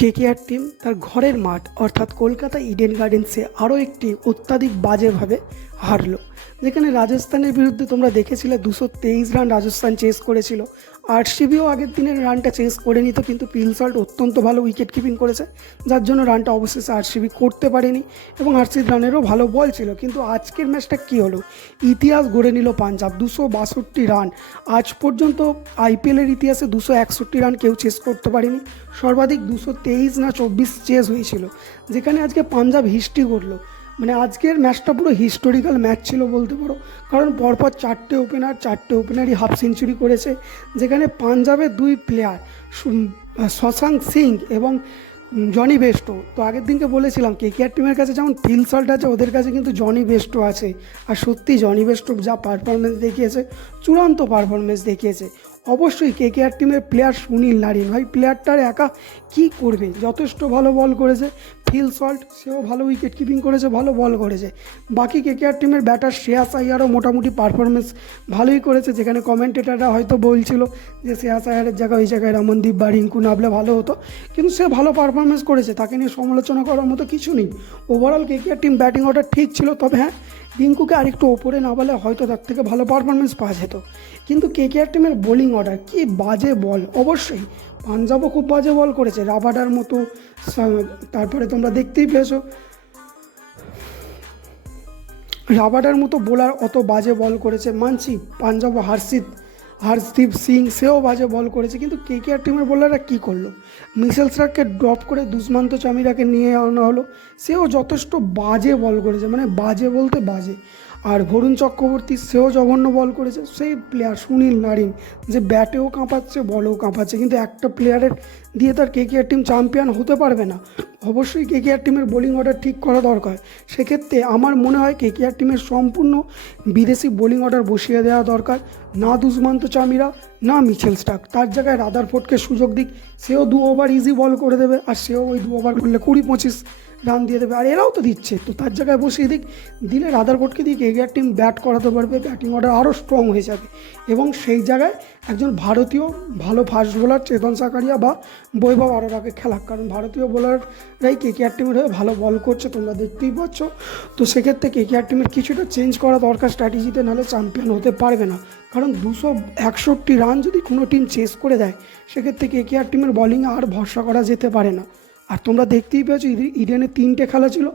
KKR team তার ঘরের মাঠ অর্থাৎ কলকাতা ইডেন গার্ডেন্সে আরও একটি অত্যাধিক বাজেভাবে হারলো, যেখানে রাজস্থানের বিরুদ্ধে তোমরা দেখেছিলে 223 রান রাজস্থান চেস করেছিল। আরসিবিও আগের দিনের রানটা চেস করে নিত, কিন্তু পিল সল্ট অত্যন্ত ভালো উইকেট কিপিং করেছে, যার জন্য রানটা অবশেষে আরসিবি করতে পারেনি এবং আরসিবি রানেরও ভালো বল ছিল। কিন্তু আজকের ম্যাচটা কী হলো, ইতিহাস গড়ে নিল পাঞ্জাব। 262 রান, আজ পর্যন্ত আইপিএলের ইতিহাসে 261 রান কেউ চেস করতে পারেনি। সর্বাধিক 223 না 24 চেস হয়েছিল, যেখানে আজকে পাঞ্জাব হিস্ট্রি করলো। মানে আজকের ম্যাচটা পুরো হিস্টোরিক্যাল ম্যাচ ছিল বলতে পারো, কারণ পরপর চারটে ওপেনারই হাফ সেঞ্চুরি করেছে, যেখানে পাঞ্জাবের দুই প্লেয়ার শশাঙ্ক সিং এবং জনি বেস্টো। তো আগের দিনকে বলেছিলাম কেকেআর টিমের কাছে যেমন ফিল সল্ট আছে, ওদের কাছে কিন্তু জনি বেস্টো আছে। আর সত্যি জনি বেস্টো যা পারফরমেন্স দেখিয়েছে, চূড়ান্ত পারফরমেন্স দেখিয়েছে। অবশ্যই কেকেআর টিমের প্লেয়ার সুনীল নারিন, ভাই প্লেয়ারটার একা কী করবে, যথেষ্ট ভালো বল করেছে। ফিল সল্ট সেও ভালো উইকেট কিপিং করেছে, ভালো বল করেছে। বাকি কেকেআর টিমের ব্যাটার শ্রেয়াস আইয়ারও মোটামুটি পারফরমেন্স ভালোই করেছে, যেখানে কমেন্টেটাররা হয়তো বলছিল যে শ্রেয়াস আইয়ারের জায়গায় ওই জায়গায় রমনদীপ বা রিঙ্কু নামলে ভালো হতো, কিন্তু সে ভালো পারফরমেন্স করেছে, তাকে নিয়ে সমালোচনা করার মতো কিছু নেই। Overall KKR team batting order ঠিক ছিল, তবে হ্যাঁ রিঙ্কুকে আরেকটু ওপরে না বলে হয়তো তার থেকে ভালো পারফরমেন্স পাওয়া যেত। কিন্তু কেকেআর টিমের বোলিং অর্ডার কি বাজে বল। অবশ্যই পাঞ্জাবও খুব বাজে বল করেছে, রাবাডার মতো। তারপরে তোমরা দেখতেই পেয়েছো রাবাডার মতো বোলার অত বাজে বল করেছে, মানছি। পাঞ্জাবও হর্ষদীপ সিং সেও বাজে বল করেছে, কিন্তু কেকেআর টিমের বোলাররা কী করলো, মিশেল স্টার্ককে ড্রপ করে দুষ্মন্ত চামিরাকে নিয়ে আনা হলো, সেও যথেষ্ট বাজে বল করেছে, মানে বাজে বলতে বাজে। আর বরুণ চক্রবর্তী সেও জঘন্য বল করেছে। সেই প্লেয়ার সুনীল নারিন যে ব্যাটেও কাঁপাচ্ছে, বলেও কাঁপাচ্ছে, কিন্তু একটা প্লেয়ারের দিয়ে তার কেকেআর টিম চ্যাম্পিয়ন হতে পারবে না। অবশ্যই কেকেআর টিমের বোলিং অর্ডার ঠিক করা দরকার। সেক্ষেত্রে আমার মনে হয় কেকেআর টিমের সম্পূর্ণ বিদেশি বোলিং অর্ডার বসিয়ে দেওয়া দরকার। না দুষ্মন্ত চামিরা, না মিচেল স্টার্ক, তার জায়গায় রাদারফোর্ডকে সুযোগ দিক। সেও 2 ওভার ইজি বল করে দেবে, আর সেও ওই 2 ওভার করলে 20-25 রান দিয়ে দেবে, আর এরাও তো দিচ্ছে, তো তার জায়গায় বসিয়ে দিক। দিলে রাদারফোর্ডকে দিয়ে কেকেআর টিম ব্যাট করাতে পারবে, ব্যাটিং অর্ডার আরও স্ট্রং হয়ে যাবে। এবং সেই জায়গায় একজন ভারতীয় ভালো ফাস্ট বোলার চেতন সাকারিয়া বা বৈভব আরোরাকে খেলাক, কারণ ভারতীয় বোলাররাই কেকেআর টিমের হয়ে ভালো বল করছে, তোমরা দেখতেই পাচ্ছ। তো সেক্ষেত্রে কেকেআর টিমের কিছুটা চেঞ্জ করা দরকার স্ট্র্যাটেজিতে, নাহলে চ্যাম্পিয়ন হতে পারবে না। কারণ 261 রান যদি কোনো টিম চেস করে দেয়, সেক্ষেত্রে কেকেআর টিমের বোলিংয়ে আর ভরসা করা যেতে পারে না। আর তোমরা দেখতেই পেয়েছো ইডেনে 3টে খেলা ছিল,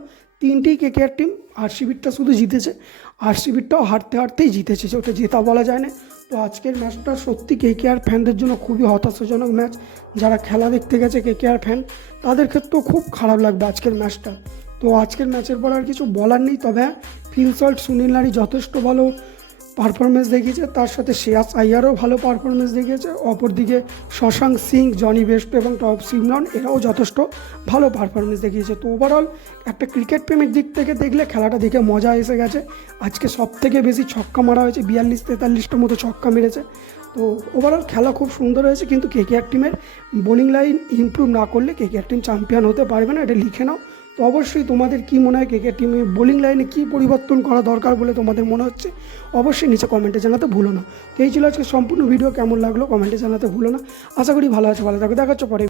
3টেই কেকেআর টিম, আরসিবিরটা শুধু জিতেছে, আরসিবিরটাও হারতেই জিতেছে, ওটা জেতা বলা যায় না। তো আজকের ম্যাচটা সত্যি কেকেআর ফ্যানদের জন্য খুবই হতাশাজনক ম্যাচ। যারা খেলা দেখতে গেছে কেকেআর ফ্যান, তাদের ক্ষেত্রেও খুব খারাপ লাগবে আজকের ম্যাচটা। তো আজকের ম্যাচের পর আর কিছু বলার নেই, তবে হ্যাঁ ফিল সল্ট সুনীল নারি যথেষ্ট ভালো পারফরমেন্স দেখিয়েছে, তার সাথে শ্রেয়াস আইয়ারও ভালো পারফরমেন্স দেখিয়েছে। অপরদিকে শশাঙ্ক সিং, জনি বেস্টো এবং টপ সিমরন এরাও যথেষ্ট ভালো পারফরমেন্স দেখিয়েছে। তো ওভারঅল একটা ক্রিকেট প্রেমের দিক থেকে দেখলে খেলাটা দেখে মজা এসে গেছে। আজকে সবথেকে বেশি ছক্কা মারা হয়েছে, 42-43টার মতো ছক্কা মেরেছে। তো ওভারঅল খেলা খুব সুন্দর হয়েছে, কিন্তু কেকেআর টিমের বোলিং লাইন ইমপ্রুভ না করলে কেকেআর টিম চ্যাম্পিয়ন হতে পারবে না, এটা লিখে নাও। তো অবশ্যই তোমাদের কি মনে হয় কেকেআর টিমের বোলিং লাইনে কী পরিবর্তন করা দরকার বলে তোমাদের মনে হচ্ছে, অবশ্যই নিচে কমেন্টে জানাতে ভুলো না। তো এই ছিল আজকে সম্পূর্ণ ভিডিও, কেমন লাগলো কমেন্টে জানাতে ভুলো না। আশা করি ভালো আছে, ভালো থাকো, দেখা হচ্ছে পরে।